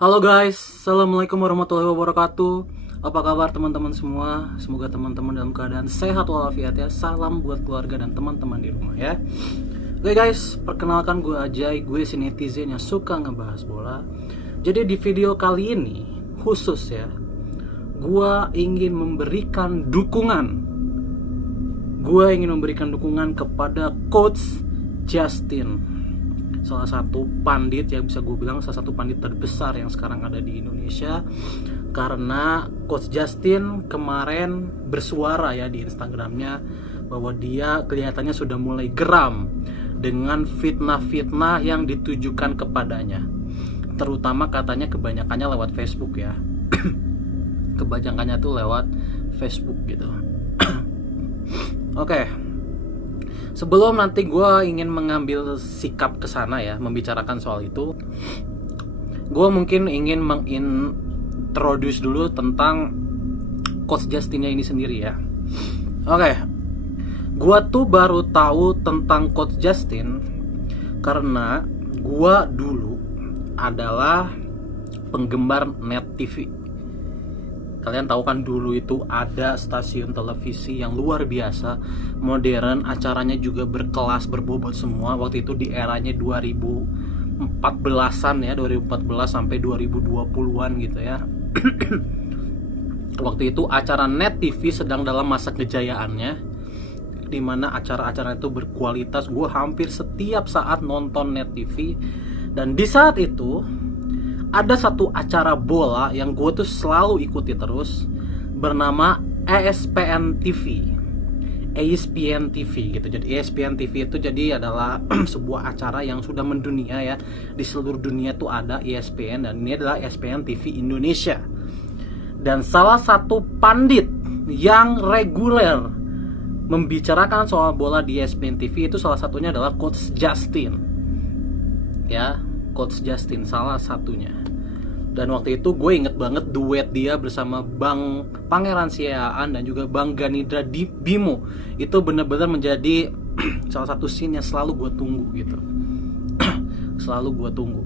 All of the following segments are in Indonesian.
Halo guys, Assalamualaikum warahmatullahi wabarakatuh. Apa kabar teman-teman semua? Semoga teman-teman dalam keadaan sehat walafiat ya. Salam buat keluarga dan teman-teman di rumah ya. Oke guys, perkenalkan gue Ajay. Gue si netizen yang suka ngebahas bola. Jadi di video kali ini khusus ya, gue ingin memberikan dukungan. Kepada Coach Justin, salah satu pandit yang bisa gue bilang salah satu pandit terbesar yang sekarang ada di Indonesia. Karena Coach Justin kemarin bersuara ya di Instagramnya bahwa dia kelihatannya sudah mulai geram dengan fitnah-fitnah yang ditujukan kepadanya, terutama katanya kebanyakannya lewat Facebook ya. Kebanyakannya tuh lewat Facebook gitu. Oke. Sebelum nanti gue ingin mengambil sikap ke sana ya, membicarakan soal itu, gue mungkin ingin mengintroduce dulu tentang Coach Justinnya ini sendiri ya. Oke, gue tuh baru tahu tentang Coach Justin karena gue dulu adalah penggemar Net TV. Kalian tahu kan dulu itu ada stasiun televisi yang luar biasa, modern, acaranya juga berkelas, berbobot semua. Waktu itu di eranya 2014-an ya, 2014 sampai 2020-an gitu ya. Waktu itu acara Net TV sedang dalam masa kejayaannya, dimana acara-acara itu berkualitas. Gue hampir setiap saat nonton Net TV. Dan di saat itu ada satu acara bola yang gue tuh selalu ikuti terus, bernama ESPN TV gitu. Jadi ESPN TV itu jadi adalah sebuah acara yang sudah mendunia ya. Di seluruh dunia tuh ada ESPN, dan ini adalah ESPN TV Indonesia. Dan salah satu pandit yang reguler membicarakan soal bola di ESPN TV itu salah satunya adalah Coach Justin. Ya, Coach Justin salah satunya. Dan waktu itu gue inget banget duet dia bersama Bang Pangeran Siaan dan juga Bang Ganindra Bimo. Itu benar-benar menjadi salah satu scene yang selalu gue tunggu gitu. Selalu gue tunggu.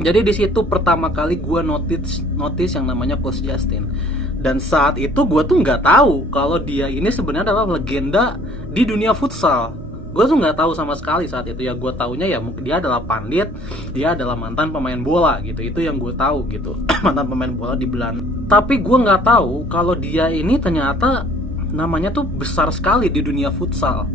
Jadi di situ pertama kali gue notice yang namanya Coach Justin. Dan saat itu gue tuh nggak tahu kalau dia ini sebenarnya adalah legenda di dunia futsal. Gue tuh nggak tahu sama sekali saat itu ya. Gue taunya ya dia adalah pandit, dia adalah mantan pemain bola gitu. Itu yang gue tahu gitu. Mantan pemain bola di Belanda. Tapi gue nggak tahu kalau dia ini ternyata namanya tuh besar sekali di dunia futsal.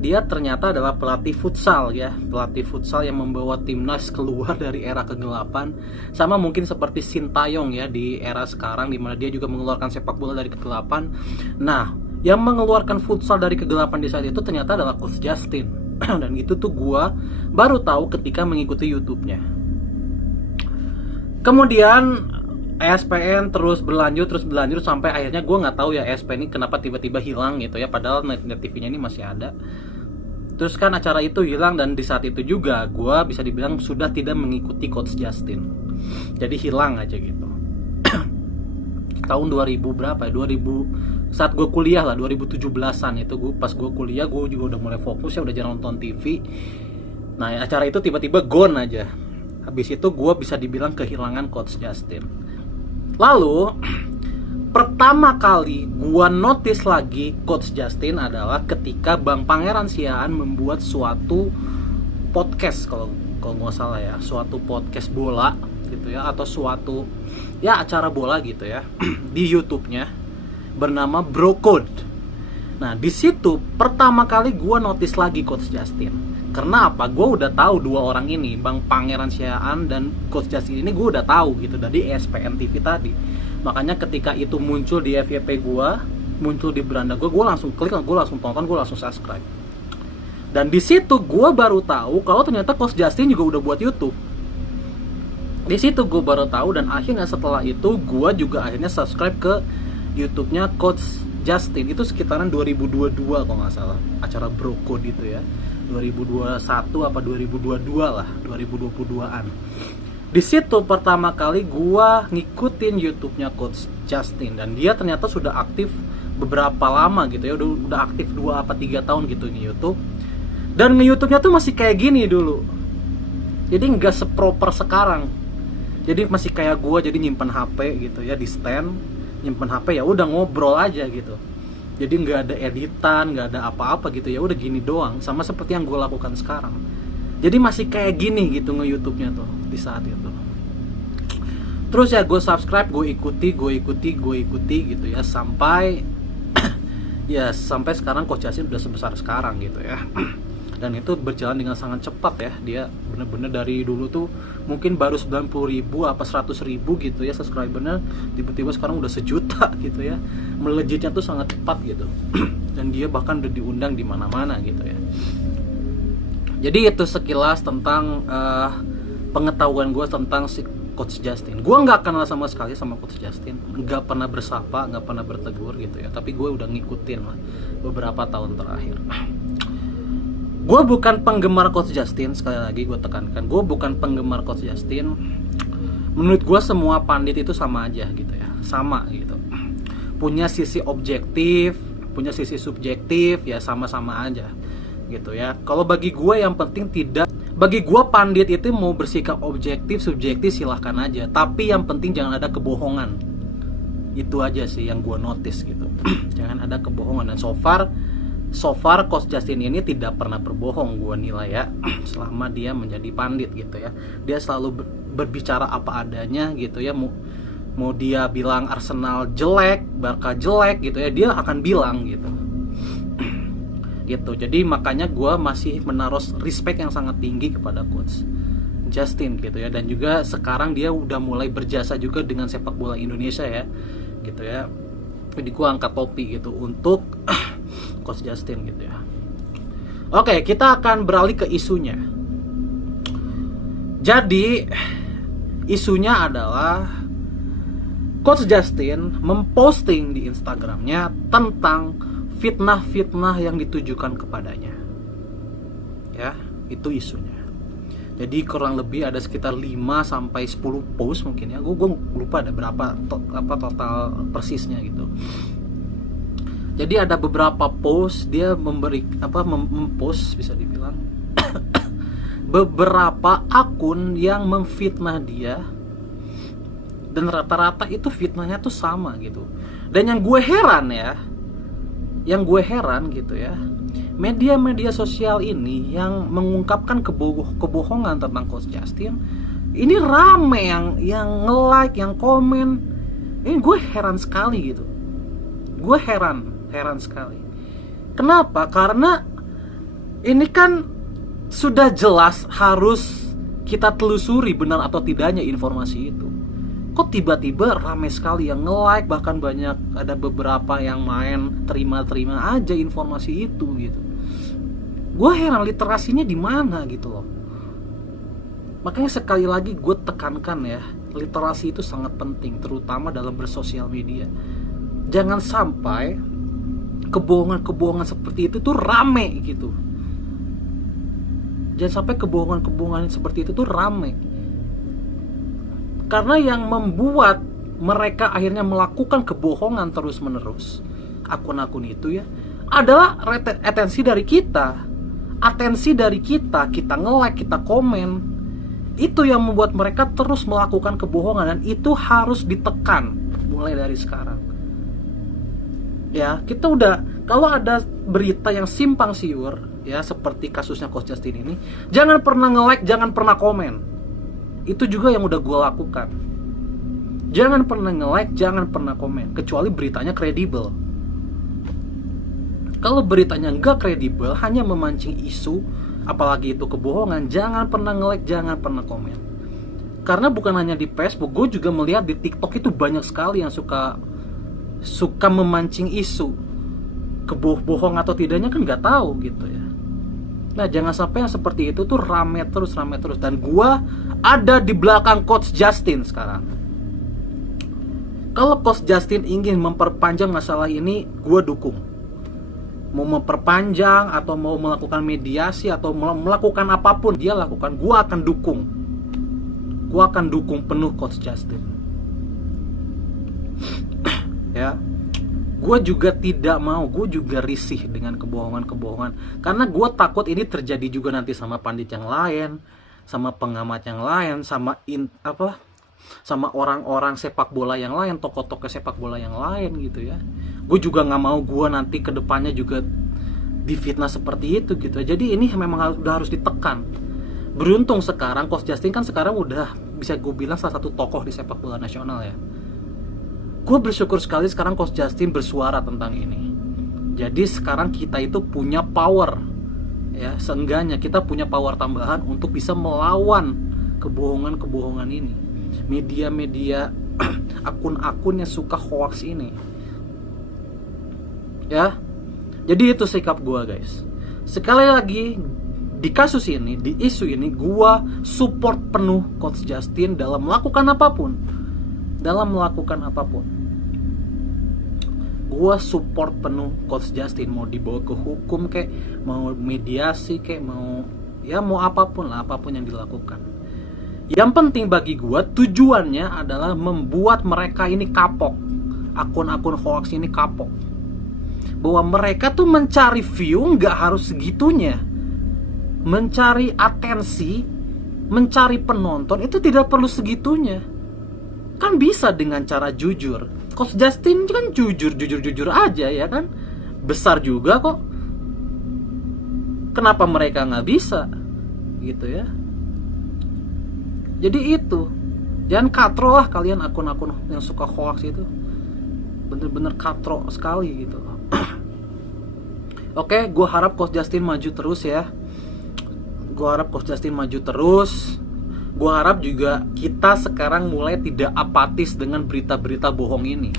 Dia ternyata adalah pelatih futsal ya, pelatih futsal yang membawa timnas keluar dari era kegelapan. Sama mungkin seperti Sintayong ya di era sekarang, dimana dia juga mengeluarkan sepak bola dari kegelapan. Nah, yang mengeluarkan futsal dari kegelapan di saat itu ternyata adalah Coach Justin. Dan itu tuh gue baru tahu ketika mengikuti YouTube-nya. Kemudian ESPN terus berlanjut sampai akhirnya gue nggak tahu ya ESPN ini kenapa tiba-tiba hilang gitu ya, padahal net TV-nya ini masih ada. Terus kan acara itu hilang, dan di saat itu juga gue bisa dibilang sudah tidak mengikuti Coach Justin. Jadi hilang aja gitu. Tahun 2000 berapa ya? 2000 saat gue kuliah lah, 2017-an itu pas gue kuliah gue juga udah mulai fokus ya, udah jarang nonton TV. Nah, acara itu tiba-tiba gone aja. Habis itu gue bisa dibilang kehilangan Coach Justin. Lalu pertama kali gue notice lagi Coach Justin adalah ketika Bang Pangeran Siaan membuat suatu podcast, kalau nggak salah ya, suatu podcast bola gitu ya, atau suatu ya acara bola gitu ya di YouTube-nya bernama Bro Code. Nah, di situ pertama kali gue notice lagi Coach Justin. Karena apa? Gue udah tahu dua orang ini, Bang Pangeran Siaan dan Coach Justin ini gue udah tahu gitu dari ESPN TV tadi. Makanya ketika itu muncul di FYP gue, muncul di beranda gue langsung klik, gue langsung tonton, gue langsung subscribe. Dan di situ gue baru tahu kalau ternyata Coach Justin juga udah buat YouTube. Di situ gue baru tahu, dan akhirnya setelah itu gue juga akhirnya subscribe ke YouTube-nya Coach Justin. Itu sekitaran 2022 kalau nggak salah, acara Bro Code itu ya, 2021 apa 2022 lah, 2022-an. Di situ pertama kali gua ngikutin YouTube-nya Coach Justin, dan dia ternyata sudah aktif beberapa lama gitu ya, udah aktif 2 apa 3 tahun gitu di YouTube. Dan nge-YouTube-nya tuh masih kayak gini dulu. Jadi nggak seproper sekarang. Jadi masih kayak gue, jadi nyimpen HP gitu ya di stand, nyimpen HP ya udah ngobrol aja gitu. Jadi nggak ada editan, nggak ada apa-apa gitu, ya udah gini doang, sama seperti yang gue lakukan sekarang. Jadi masih kayak gini gitu nge-YouTube-nya tuh di saat itu. Terus ya gue subscribe, gue ikuti gitu ya, sampai ya sampai sekarang Coach Justin udah sebesar sekarang gitu ya. Dan itu berjalan dengan sangat cepat ya. Dia bener-bener dari dulu tuh mungkin baru 90.000 apa 100.000 gitu ya subscribernya, tiba-tiba sekarang udah 1 juta gitu ya. Melejitnya tuh sangat cepat gitu. Dan dia bahkan udah diundang di mana-mana gitu ya. Jadi itu sekilas tentang pengetahuan gue tentang si Coach Justin. Gue nggak kenal sama sekali sama Coach Justin, nggak pernah bersapa, nggak pernah bertegur gitu ya. Tapi gue udah ngikutin lah beberapa tahun terakhir. Gue bukan penggemar Coach Justin, sekali lagi gue tekankan, gue bukan penggemar Coach Justin. Menurut gue semua pandit itu sama aja gitu ya, sama gitu. Punya sisi objektif, punya sisi subjektif, ya sama-sama aja gitu ya. Kalau bagi gue yang penting tidak, bagi gue pandit itu mau bersikap objektif, subjektif silahkan aja, tapi yang penting jangan ada kebohongan. Itu aja sih yang gue notice gitu. Jangan ada kebohongan. Dan so far Coach Justin ini tidak pernah berbohong, gue nilai ya. Selama dia menjadi pandit gitu ya, dia selalu berbicara apa adanya gitu ya. Mau dia bilang Arsenal jelek, Barca jelek gitu ya, dia akan bilang gitu. Gitu. Jadi makanya gue masih menaruh respect yang sangat tinggi kepada Coach Justin gitu ya. Dan juga sekarang dia udah mulai berjasa juga dengan sepak bola Indonesia ya gitu ya. Jadi gue angkat topi gitu untuk Coach Justin gitu ya. Oke, kita akan beralih ke isunya. Jadi isunya adalah Coach Justin memposting di Instagramnya tentang fitnah-fitnah yang ditujukan kepadanya. Ya, itu isunya. Jadi kurang lebih ada sekitar 5-10 post mungkin ya. Gue lupa ada berapa total persisnya gitu. Jadi ada beberapa post dia mempost bisa dibilang beberapa akun yang memfitnah dia, dan rata-rata itu fitnahnya tuh sama gitu. Dan yang gue heran gitu ya, media-media sosial ini yang mengungkapkan kebohongan tentang Coach Justin ini rame yang nge-like, yang komen. Ini gue heran sekali gitu. Gue heran sekali. Kenapa? Karena ini kan sudah jelas harus kita telusuri benar atau tidaknya informasi itu. Kok tiba-tiba rame sekali yang nge-like, bahkan banyak, ada beberapa yang main terima-terima aja informasi itu gitu. Gue heran literasinya di mana gitu loh. Makanya sekali lagi gue tekankan ya, literasi itu sangat penting, terutama dalam bersosial media. Jangan sampai kebohongan-kebohongan seperti itu tuh rame gitu. Jangan sampai kebohongan-kebohongan seperti itu tuh rame. Karena yang membuat mereka akhirnya melakukan kebohongan terus-menerus, akun-akun itu ya, adalah atensi dari kita. Atensi dari kita nge-like, kita komen. Itu yang membuat mereka terus melakukan kebohongan, dan itu harus ditekan mulai dari sekarang. Ya, kita udah, kalau ada berita yang simpang siur ya seperti kasusnya Coach Justin ini, jangan pernah nge-like, jangan pernah komen. Itu juga yang udah gue lakukan. Jangan pernah nge-like, jangan pernah komen, kecuali beritanya kredibel. Kalau beritanya nggak kredibel, hanya memancing isu, apalagi itu kebohongan, jangan pernah nge-like, jangan pernah komen. Karena bukan hanya di Facebook, gue juga melihat di TikTok itu banyak sekali yang suka memancing isu. Kebohong atau tidaknya kan nggak tahu gitu ya. Nah, jangan sampai yang seperti itu tuh rame terus. Dan gua ada di belakang Coach Justin sekarang. Kalau Coach Justin ingin memperpanjang masalah ini, gua dukung. Mau memperpanjang atau mau melakukan mediasi atau melakukan apapun dia lakukan, gua akan dukung. Gua akan dukung penuh Coach Justin. Ya, gue juga tidak mau, gue juga risih dengan kebohongan-kebohongan, karena gue takut ini terjadi juga nanti sama pandit yang lain, sama pengamat yang lain, sama sama orang-orang sepak bola yang lain, tokoh-tokoh sepak bola yang lain gitu ya. Gue juga nggak mau gue nanti kedepannya juga difitnah seperti itu gitu. Jadi ini memang udah harus ditekan. Beruntung sekarang Coach Justin kan sekarang udah bisa gue bilang salah satu tokoh di sepak bola nasional ya. Gue bersyukur sekali sekarang Coach Justin bersuara tentang ini. Jadi sekarang kita itu punya power ya, seenggaknya kita punya power tambahan untuk bisa melawan kebohongan-kebohongan ini. Media-media akun-akun yang suka hoax ini. Ya. Jadi itu sikap gue guys. Sekali lagi di kasus ini, di isu ini, gue support penuh Coach Justin dalam melakukan apapun. Gue support penuh Coach Justin, mau dibawa ke hukum kek, mau mediasi kek, mau apapun lah, apapun yang dilakukan. Yang penting bagi gue tujuannya adalah membuat mereka ini kapok, akun-akun hoax ini kapok, bahwa mereka tuh mencari view nggak harus segitunya, mencari atensi, mencari penonton itu tidak perlu segitunya, kan bisa dengan cara jujur. Coach Justin kan jujur aja ya kan, besar juga kok. Kenapa mereka nggak bisa gitu ya? Jadi itu, jangan katro lah kalian akun-akun yang suka hoax itu, bener-bener katro sekali gitu. Oke, gue harap Coach Justin maju terus ya. Gue harap juga kita sekarang mulai tidak apatis dengan berita-berita bohong ini.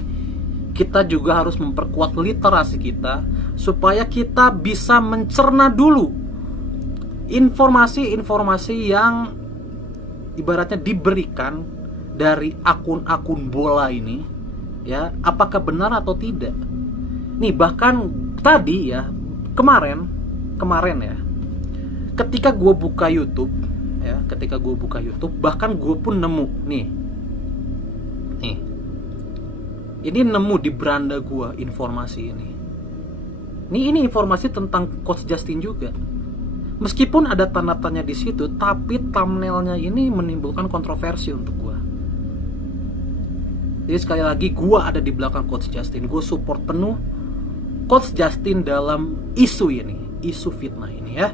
Kita juga harus memperkuat literasi kita supaya kita bisa mencerna dulu informasi-informasi yang ibaratnya diberikan dari akun-akun bola ini ya, apakah benar atau tidak. Nih bahkan tadi ya, kemarin ya, ketika gue buka YouTube, bahkan gue pun nemu nih, ini nemu di beranda gue informasi ini. Ini informasi tentang Coach Justin juga. Meskipun ada tanda tanya di situ, tapi thumbnailnya ini menimbulkan kontroversi untuk gue. Jadi sekali lagi, gue ada di belakang Coach Justin. Gue support penuh Coach Justin dalam isu ini, isu fitnah ini ya.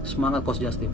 Semangat Coach Justin.